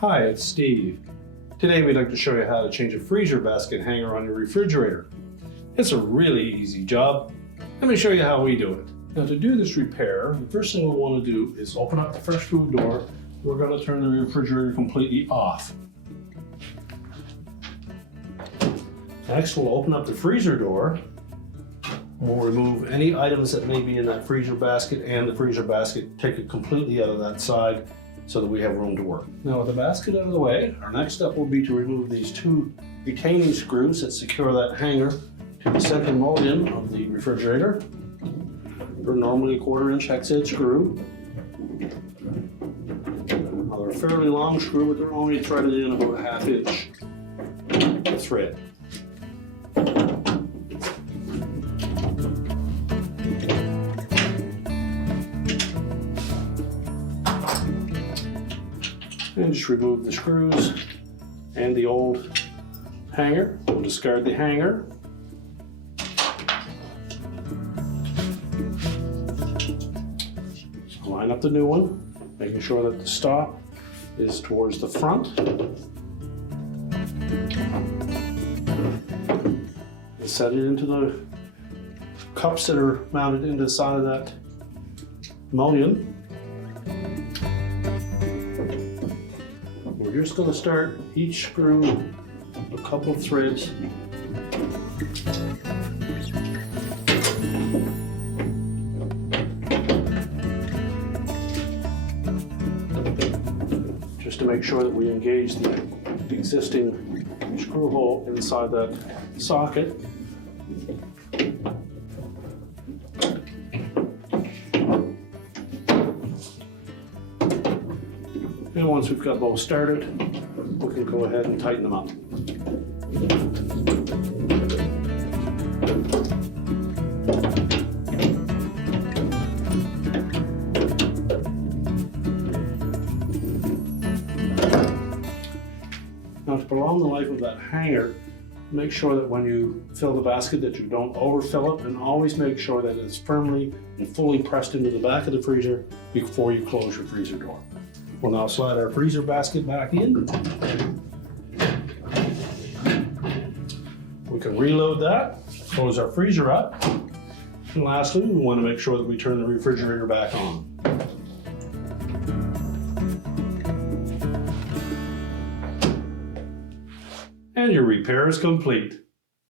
Hi, it's Steve. Today we'd like to show you how to change a freezer basket hanger on your refrigerator. It's a really easy job. Let me show you how we do it. Now to do this repair, the first thing we'll want to do is open up the fresh food door. We're going to turn the refrigerator completely off. Next we'll open up the freezer door. We'll remove any items that may be in that freezer basket and the freezer basket, take it completely out of that side so that we have room to work. Now with the basket out of the way, our next step will be to remove these two retaining screws that secure that hanger to the center mullion of the refrigerator. They're normally a 1/4 inch hex head screw. Now they're a fairly long screw, but they're only threaded in about a 1/2 inch thread. And just remove the screws and the old hanger. We'll discard the hanger. So line up the new one, making sure that the stop is towards the front. And set it into the cups that are mounted into the side of that mullion. We're just going to start each screw a couple of threads. Just to make sure that we engage the existing screw hole inside that socket. And once we've got both started, we can go ahead and tighten them up. Now to prolong the life of that hanger, make sure that when you fill the basket that you don't overfill it, and always make sure that it's firmly and fully pressed into the back of the freezer before you close your freezer door. We'll now slide our freezer basket back in. We can reload that, close our freezer up, and lastly, we want to make sure that we turn the refrigerator back on. And your repair is complete.